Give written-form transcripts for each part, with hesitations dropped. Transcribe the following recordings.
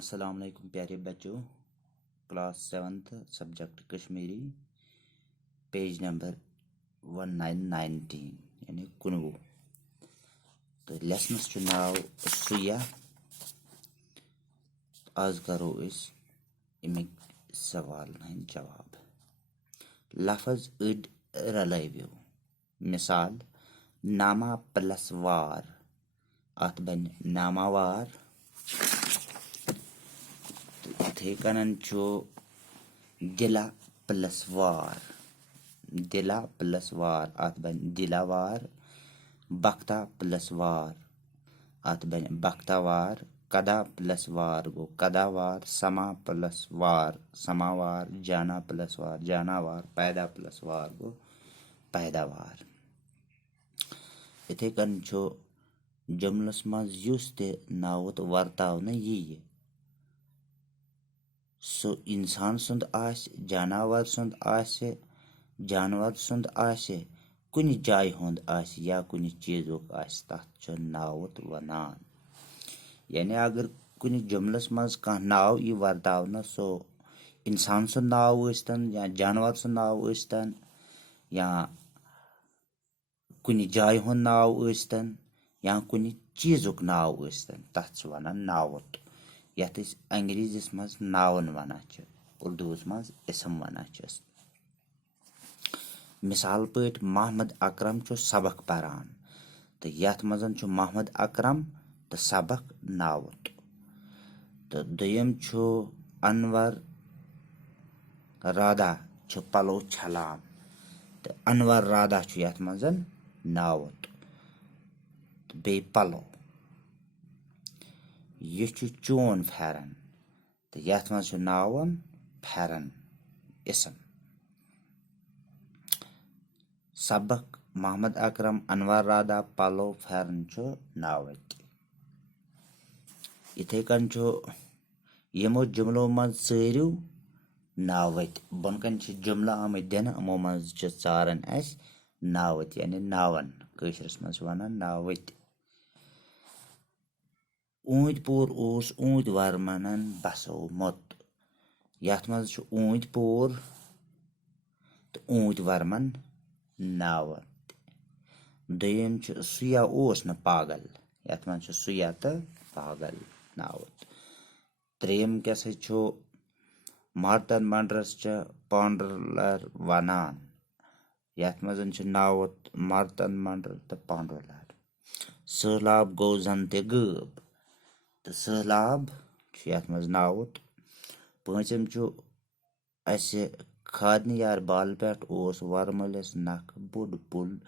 अस्सलाम वालेकुम प्यारे बच्चों। Class 7th subject Kashmiri, page number 1919 यानी 19। तो लेसनस चु नाव सुया। आज करो अमिक सवाल जवाब। लफज अड रलवियो। मिसाल नामा प्लस वार, अत बन नामावार। इथे कनन छो दिला प्लस वार, दिला प्लस वार अत बन दिलावार। बख्ता प्लस वार अत बन बख्तावार। कदा प्लस वार गो कदावार। समा प्लस वार समावार। जाना प्लस वार जानावार। पैदा प्लस वार गो पैदावार। इथे कन छो जुमलस मज युस ते नावत वर्ताव न यी सो इंसान सुंद आसे, जानवर सुंद आसे, जानवर सुंद आसे, कुनि जाय हुंद आसे या कुनि चीजुक आसे, तथ छ नावत वनान। यानी अगर कुनि जुमलस मज कह नाव यी वर्तावना सो इंसान सुंद नाव स्तन या जानवर सुंद नाव स्तन या कुनि जाय हुंद नाव स्तन या कुनि चीजुक नाव स्तन, तथ छ वनान नावत। यथ अंग्रेजीस मज नावन वनान, उर्दूस मज इसम वनान। मिसाल पट मोहम्मद अकरम छु सबक परान, तो यथ मजन छु मोहम्मद अकरम तो सबक नावत। तो दुयम छु अनवर राधा छु पलो छलान, तो अनवर राधा छु यथ मजन नावत। तो बे पलो ये छु चोन फेरन, तो यथ मज छु नावन फेरन इसम। सबक मोहम्मद अकरम अनवर राधा पलो फेरन छु नावत। इथे कन छु यमो जुमलो मज सारियो नावत। बनकन छु जुमला आमत दिन, अमो मज छु चारन अस नावत यानी नावन। कशरस मज वनान नावत। ऊंट पोर ओस ऊंट वर्मनन बसोमुत। यथ मज छु ऊंट पोर तो ऊंट वर्मन नावत। दोयम छु सुया ओस न पागल, यथ मज छु सुया तो पागल नावत। त्रेयम कैसे छु मार्तन मंडरस च पांडरलर वनान, यथ मजन छु नावत मार्तन मंडर तो पांडरलर। सैलाब गो जंते गब, तो सैलाब यथ मज नावत। पांचम छु असे खादन यार बाल पे ओस वरमलिस नख बोड पुल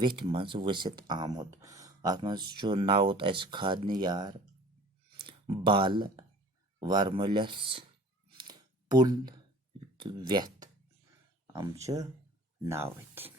विथ मज वसित आमुत। अत मज छु नावत अस खादन यार बाल वरमलिस पुल वेथ, हम छु नावत।